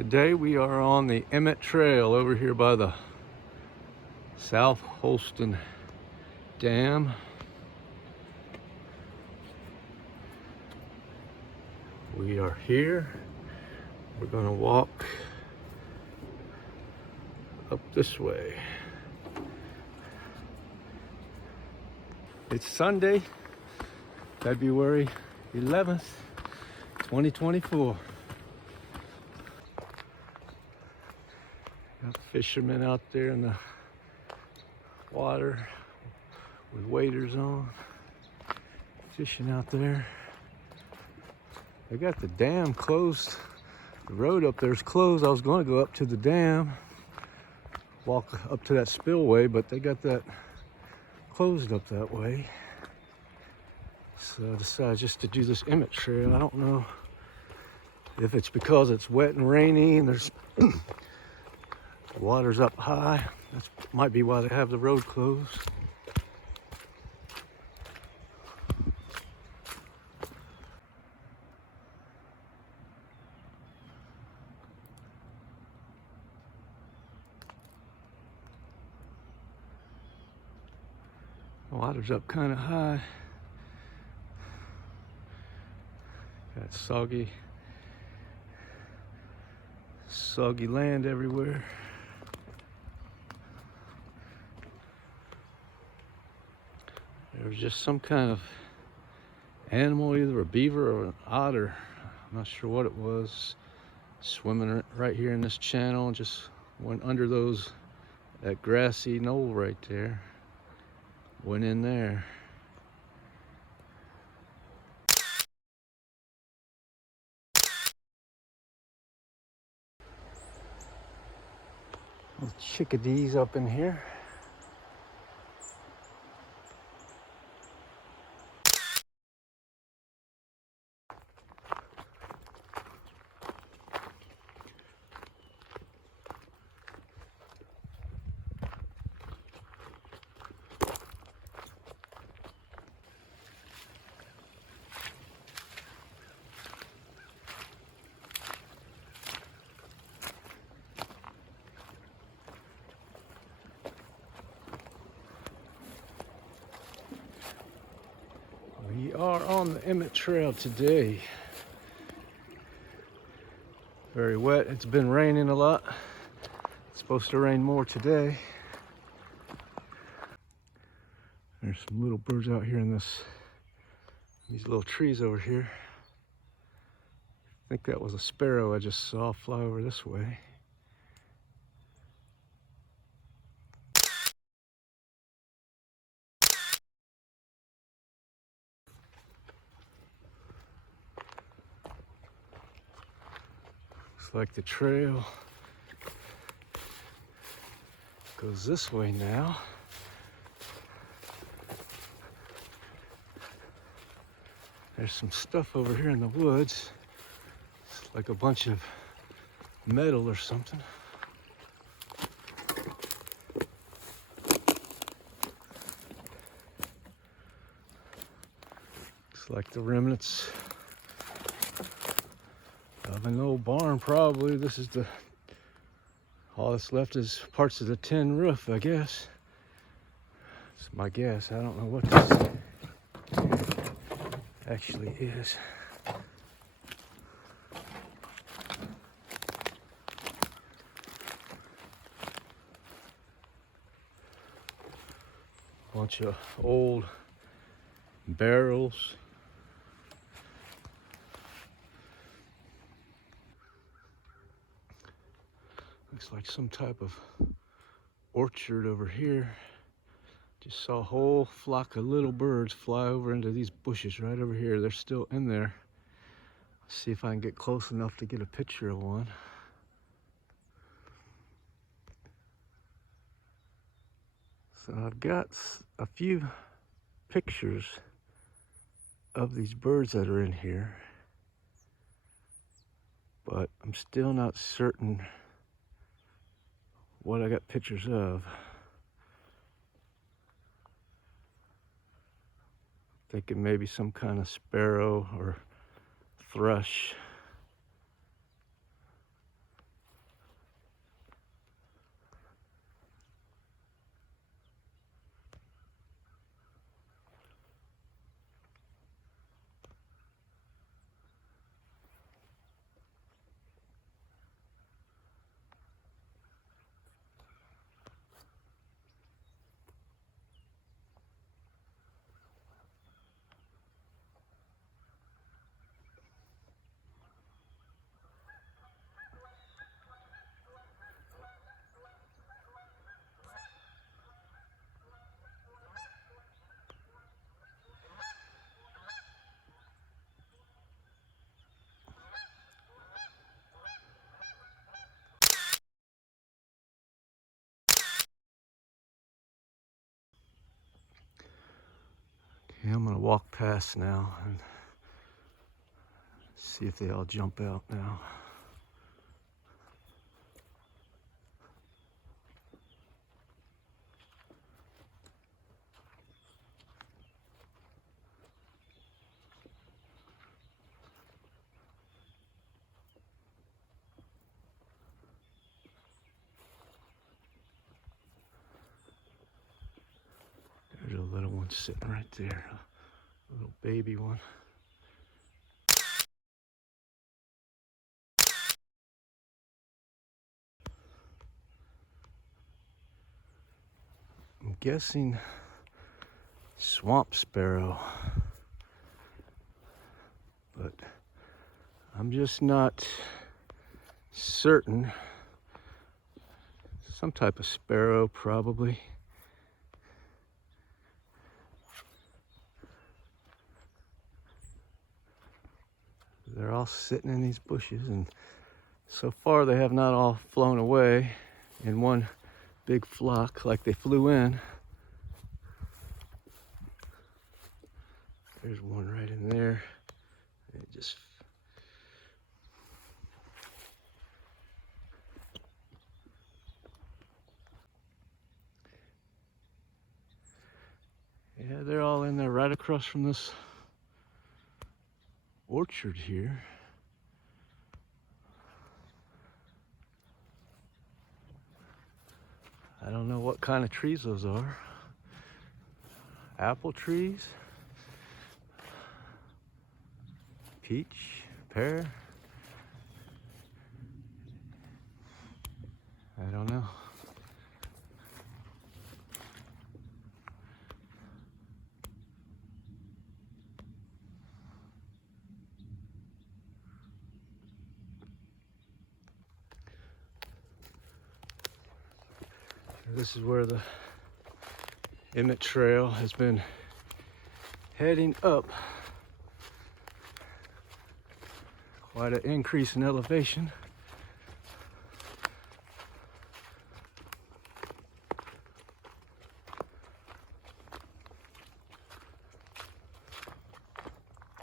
Today we are on the Emmett Trail over here by the South Holston Dam. We are here. We're going to walk up this way. It's Sunday, February 11th, 2024. Got fishermen out there in the water with waders on, fishing out there. They got the dam closed. The road up there is closed. I was going to go up to the dam, walk up to that spillway, but they got that closed up that way. So I decided just to do this Emmett Trail. I don't know if it's because it's wet and rainy and there's the water's up high. That might be why they have the road closed. The water's up kind of high. Got soggy land everywhere. There was just some kind of animal, either a beaver or an otter, I'm not sure what it was, swimming right here in this channel and just went under that grassy knoll right there. Went in there. Little chickadees up in here. We are on the Emmett Trail today. Very wet. It's been raining a lot. It's supposed to rain more today. There's some little birds out here in these little trees over here. I think that was a sparrow I just saw fly over this way. Looks like the trail goes this way now. There's some stuff over here in the woods. It's like a bunch of metal or something. Looks like the remnants of an old barn, probably. This is all that's left is parts of the tin roof, I guess. It's my guess. I don't know what this actually is. Bunch of old barrels. Looks like some type of orchard over here. Just saw a whole flock of little birds fly over into these bushes right over here. They're still in there. Let's see if I can get close enough to get a picture of one. So I've got a few pictures of these birds that are in here, but I'm still not certain what I got pictures of. Thinking maybe some kind of sparrow or thrush. Yeah, I'm gonna walk past now and see if they all jump out now. There's a little one sitting right there, a little baby one. I'm guessing swamp sparrow, but I'm just not certain. Some type of sparrow, probably. They're all sitting in these bushes, and so far they have not all flown away in one big flock like they flew in. There's one right in there. It just yeah, they're all in there right across from this orchard here. I don't know what kind of trees those are. Apple trees? Peach? Pear? I don't know. This is where the Emmett Trail has been heading up. Quite an increase in elevation.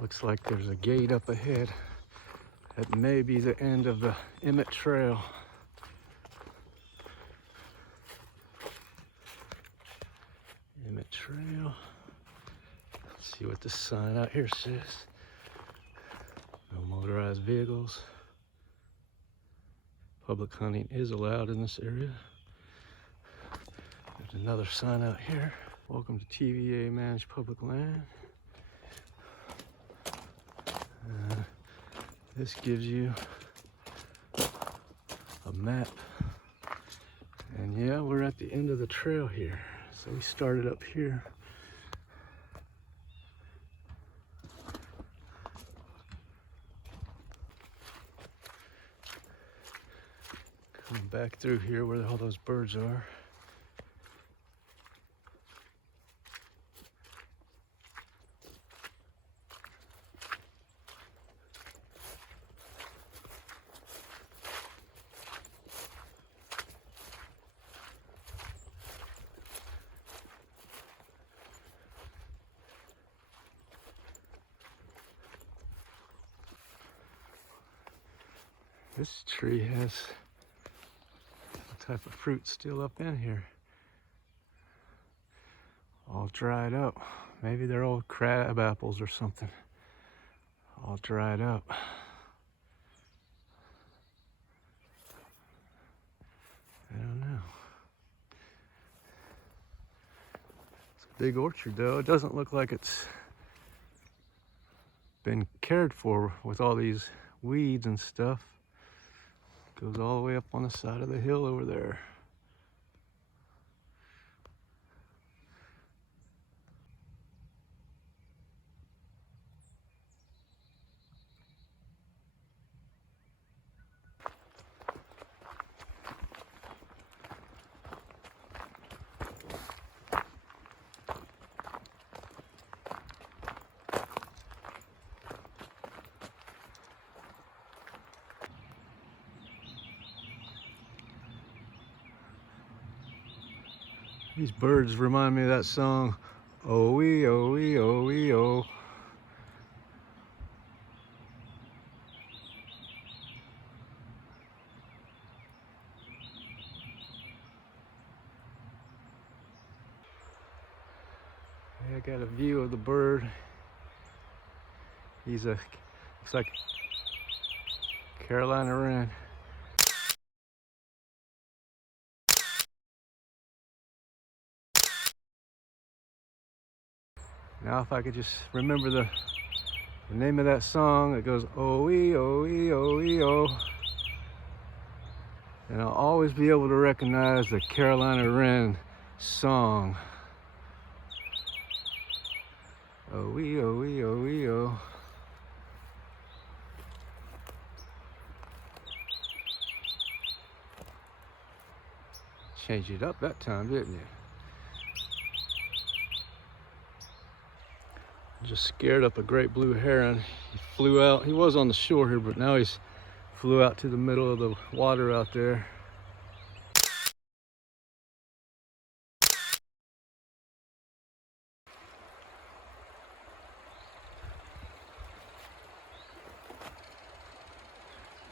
Looks like there's a gate up ahead. That may be the end of the Emmett Trail. Emmett Trail. Let's see what the sign out here says. No motorized vehicles. Public hunting is allowed in this area. There's another sign out here. Welcome to TVA managed public land. This gives you a map. And yeah, we're at the end of the trail here. So we started up here. Coming back through here where all those birds are. This tree has a type of fruit still up in here. All dried up. Maybe they're old crab apples or something. All dried up. I don't know. It's a big orchard though. It doesn't look like it's been cared for with all these weeds and stuff. Goes all the way up on the side of the hill over there. These birds remind me of that song, Oh-wee, oh-wee, oh-wee, oh. I got a view of the bird. He's a, looks like Carolina wren. Now if I could just remember the name of that song, it goes oh-wee, oh-wee, oh-wee, oh. And I'll always be able to recognize the Carolina wren song. Oh-wee, oh-wee, oh-wee, oh. Changed it up that time, didn't you? Just scared up a great blue heron. He flew out. He was on the shore here, but now he's flew out to the middle of the water out there.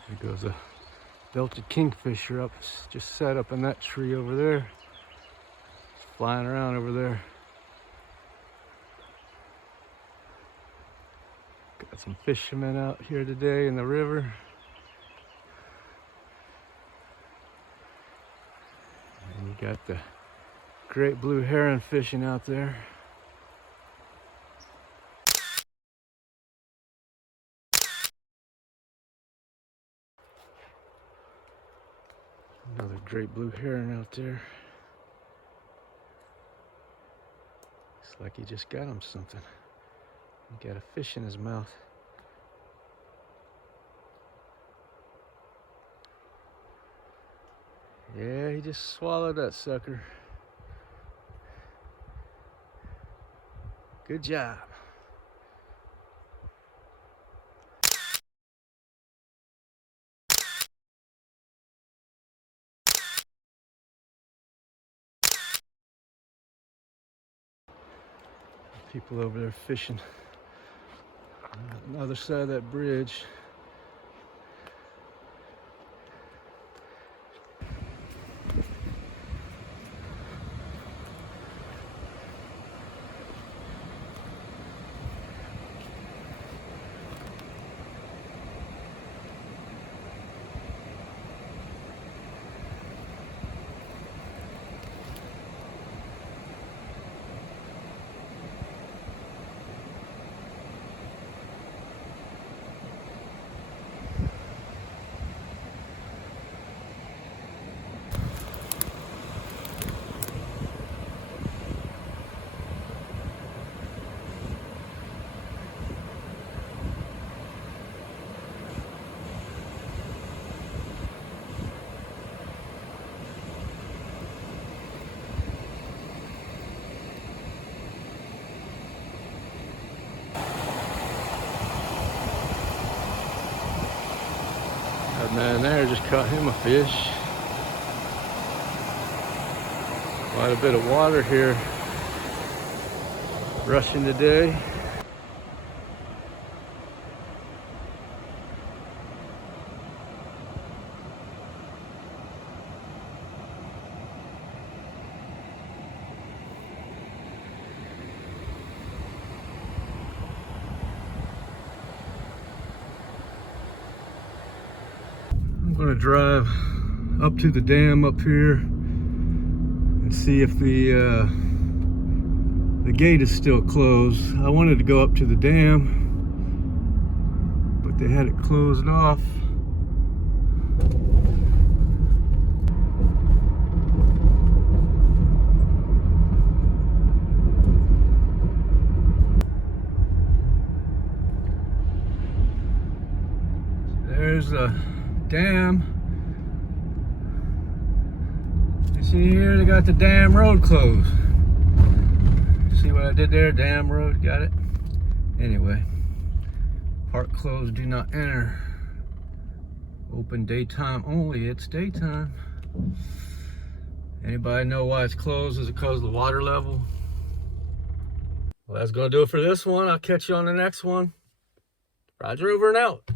There goes a belted kingfisher up, just sat up in that tree over there. It's flying around over there. Got some fishermen out here today in the river. And you got the great blue heron fishing out there. Another great blue heron out there. Looks like he just got him something. He got a fish in his mouth. Yeah, he just swallowed that sucker. Good job. People over there fishing on the other side of that bridge. That man there just caught him a fish. Quite a bit of water here rushing today. I'm gonna drive up to the dam up here and see if the gate is still closed. I wanted to go up to the dam, but they had it closed off. There's a dam. You see here, they got the dam road closed. See what I did there? Dam road, got it? Anyway, park closed, do not enter. Open daytime only, it's daytime. Anybody know why it's closed? Is it because of the water level? Well, that's going to do it for this one. I'll catch you on the next one. Roger, over and out.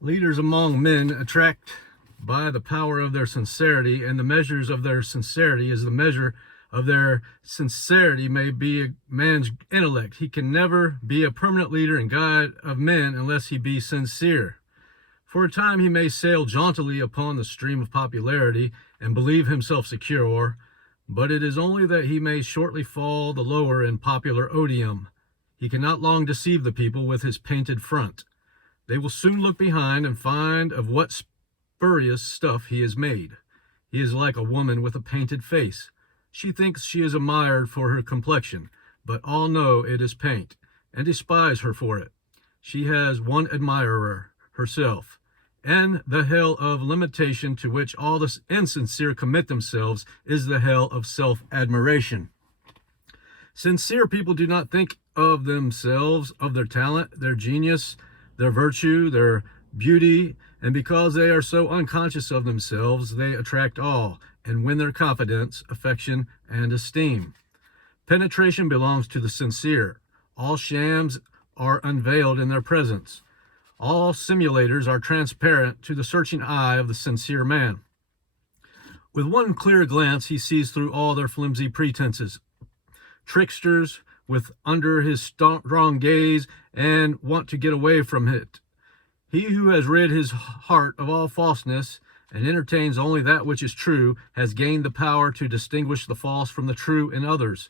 Leaders among men attract by the power of their sincerity, and the measures of their sincerity is the measure of their sincerity may be a man's intellect. He can never be a permanent leader and guide of men unless he be sincere. For a time he may sail jauntily upon the stream of popularity and believe himself secure, but it is only that he may shortly fall the lower in popular odium. He cannot long deceive the people with his painted front. They will soon look behind and find of what spurious stuff he is made. He is like a woman with a painted face. She thinks she is admired for her complexion, but all know it is paint, and despise her for it. She has one admirer, herself, and the hell of limitation to which all the insincere commit themselves is the hell of self-admiration. Sincere people do not think of themselves, of their talent, their genius, their virtue, their beauty, and because they are so unconscious of themselves, they attract all and win their confidence, affection, and esteem. Penetration belongs to the sincere. All shams are unveiled in their presence. All simulators are transparent to the searching eye of the sincere man. With one clear glance, he sees through all their flimsy pretenses. Tricksters with under his strong gaze and want to get away from it. He who has rid his heart of all falseness and entertains only that which is true has gained the power to distinguish the false from the true in others.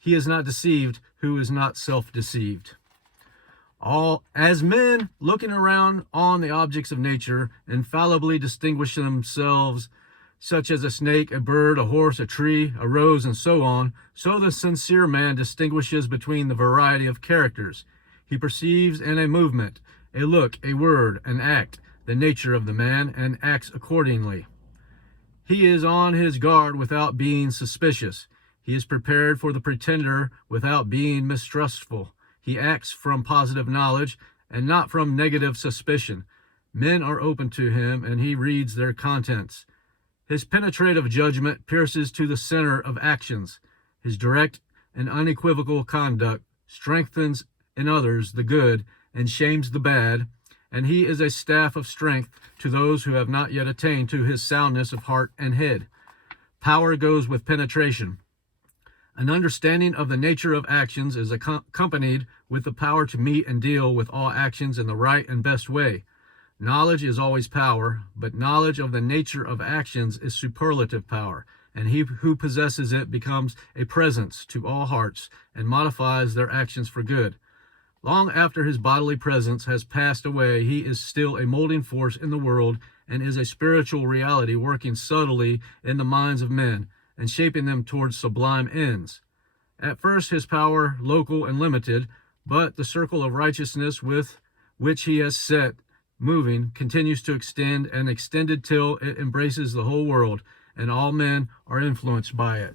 He is not deceived who is not self-deceived. All as men looking around on the objects of nature infallibly distinguish themselves, such as a snake, a bird, a horse, a tree, a rose, and so on, so the sincere man distinguishes between the variety of characters. He perceives in a movement, a look, a word, an act, the nature of the man, and acts accordingly. He is on his guard without being suspicious. He is prepared for the pretender without being mistrustful. He acts from positive knowledge and not from negative suspicion. Men are open to him, and he reads their contents. His penetrative judgment pierces to the center of actions. His direct and unequivocal conduct strengthens in others the good and shames the bad, and he is a staff of strength to those who have not yet attained to his soundness of heart and head. Power goes with penetration. An understanding of the nature of actions is accompanied with the power to meet and deal with all actions in the right and best way. Knowledge is always power, but knowledge of the nature of actions is superlative power, and he who possesses it becomes a presence to all hearts and modifies their actions for good. Long after his bodily presence has passed away, he is still a molding force in the world and is a spiritual reality working subtly in the minds of men and shaping them towards sublime ends. At first his power local and limited, but the circle of righteousness with which he has set moving continues to extend and extended till it embraces the whole world, and all men are influenced by it.